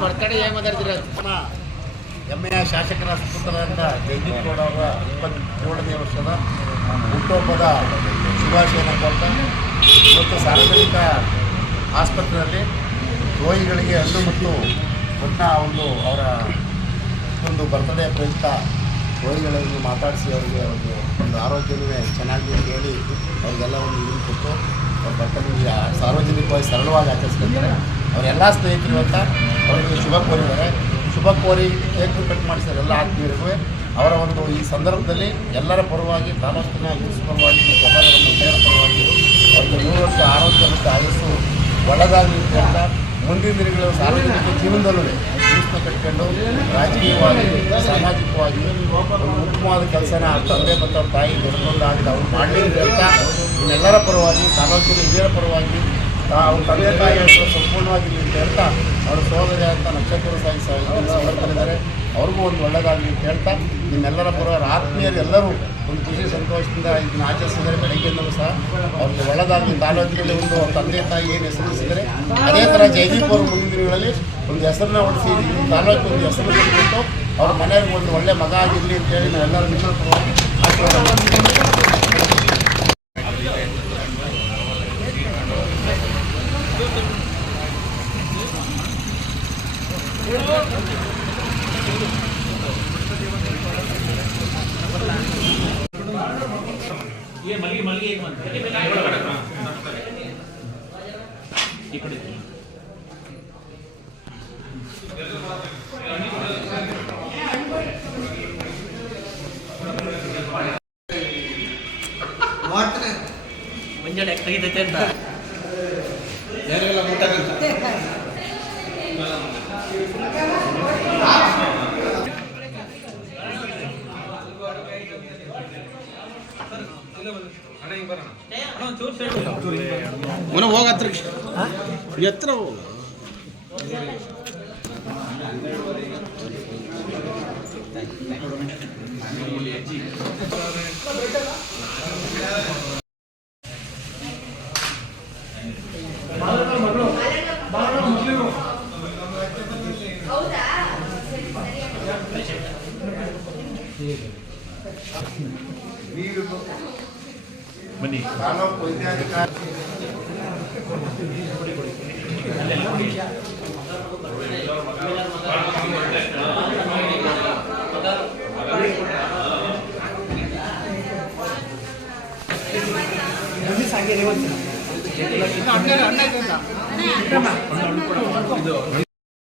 Birthday ಏನು ಮಾತಾಡ್ತೀರ? ಹೆಮ್ಮೆಯ ಶಾಸಕರ ಸುಪುತ್ರರಾದ ಜಗದೀಪ್ ಗೌಡ ಅವರ 27ನೇ ವರ್ಷದ ಹುಟ್ಟುಹಬ್ಬದ ಶುಭಾಶಯನ ಕೊಡ್ತಾ ಇವತ್ತು ಸಾರ್ವಜನಿಕ ಆಸ್ಪತ್ರೆಯಲ್ಲಿ ರೋಗಿಗಳಿಗೆ ಹಣ್ಣು ಮತ್ತು ಬಣ್ಣ ಅವರ ಒಂದು ಬರ್ತಡೇ ಪ್ರಯುಕ್ತ ರೋಗಿಗಳನ್ನು ಮಾತಾಡಿಸಿ ಅವರಿಗೆ ಒಂದು ಆರೋಗ್ಯವೂ ಚೆನ್ನಾಗಿ ಹೇಳಿ ಅವ್ರಿಗೆಲ್ಲ ಒಂದು ಇದು ಕೊಟ್ಟು ಅವ್ರ ಬರ್ತಡೇ ಸಾರ್ವಜನಿಕವಾಗಿ ಸರಳವಾಗಿ ಆಚರಿಸ್ತಿದ್ದಾರೆ. ಅವರೆಲ್ಲ ಸ್ನೇಹಿತರು ಅಂತ ಅವರಿಗೆ ಶುಭ ಕೋರಿದ್ದಾರೆ. ಶುಭ ಕೋರಿ ಕೇಕ್ ಕಟ್ ಮಾಡಿಸಿದ್ದಾರೆ ಎಲ್ಲ ಆತ್ಮೀಯರಿಗೂ. ಅವರ ಒಂದು ಈ ಸಂದರ್ಭದಲ್ಲಿ ಎಲ್ಲರ ಪರವಾಗಿ ತಾಲೂಕಿನ ಯೂಸ್ ಪರವಾಗಿ ಮತ್ತು ಎಲ್ಲರ ನಮ್ಮ ಹಿರಿಯರ ಪರವಾಗಿ ಅವರಿಗೆ 100 ವರ್ಷ ಆರೋಗ್ಯ ಮತ್ತು ಆಯಸ್ಸು ಒಳ್ಳೆದಾಗಲಿ ಅಂತ ಮುಂದಿನ ದಿನಗಳು ಸಾರ್ವಜನಿಕ ಜೀವನದಲ್ಲೂ ಯೂಸ್ನ ಕಟ್ಕೊಂಡು ರಾಜಕೀಯವಾಗಿ ಸಾಮಾಜಿಕವಾಗಿ ಒಂದು ಉತ್ತಮವಾದ ಕೆಲಸನ ತಂದೆ ಮತ್ತು ಅವ್ರ ತಾಯಿ ದೊಡ್ಡದಾಗಿ ಅವ್ರು ಮಾಡಲಿ ಅಂತ ಇನ್ನೆಲ್ಲರ ಪರವಾಗಿ ತಾಲೂಕಿನ ಹಿರಿಯರ ಪರವಾಗಿ ಅವ್ರ ತಂದೆ ತಾಯಿಗಳು ಸಂಪೂರ್ಣವಾಗಿ ಅಂತ ಹೇಳ್ತಾ ಅವರ ಸಹೋದರಿ ಅಂತ ನಕ್ಷತ್ರ ಸಾಯಿ ಸಮರ್ಥನಿದ್ದಾರೆ. ಅವ್ರಿಗೂ ಒಂದು ಒಳ್ಳೆಯದಾಗಲಿ ಅಂತ ಹೇಳ್ತಾ ನಿಮ್ಮೆಲ್ಲರ ಪರವಾಗಿ ಆತ್ಮೀಯರು ಎಲ್ಲರೂ ಒಂದು ಖುಷಿ ಸಂತೋಷದಿಂದ ಇದನ್ನು ಆಚರಿಸಿದರೆ ಬೆಳಗ್ಗೆಯಿಂದಲೂ ಸಹ ಅವ್ರಿಗೆ ಒಳ್ಳೆಯದಾಗಲಿ. ತಾಲೂಕಿನಲ್ಲಿ ಒಂದು ತಂದೆ ತಾಯಿ ಏನು ಹೆಸರಿಸಿದರೆ ಅದೇ ಥರ ಜಯದೀಪ್ ಅವರು ಮುಂದಿನ ದಿನಗಳಲ್ಲಿ ಒಂದು ಹೆಸರನ್ನ ಹೊಡಿಸಿ ತಾಲೂಕು ಒಂದು ಹೆಸರು ಕೊಟ್ಟು ಅವ್ರ ಮನೆಯವ್ರಿಗೆ ಒಂದು ಒಳ್ಳೆ ಮಗ ಆಗಿರಲಿ ಅಂತೇಳಿ ನಾವೆಲ್ಲರೂ ನಿಮ್ಮರ ಪರವಾಗಿ ಆಶೀರ್ವಾದ ಮಾಡ್ತೀವಿ. ये मल्ली मल्ली एक मंथ इकडे ಮಾಡ್ತಾರೆ ಮಂಜಾಳೆ ತೆಗಿತೈತೆ ಅಂತ ಯಾರೆಲ್ಲ ಮುಟ್ಟಾಗಂತ ಹೋಗತ್ರ ಎತ್ತರ ಹೋಗ ಬನ್ನಿ ತಾಲೂಕು ವೈದ್ಯಾಧಿಕಾರಿ ಅಣ್ಣ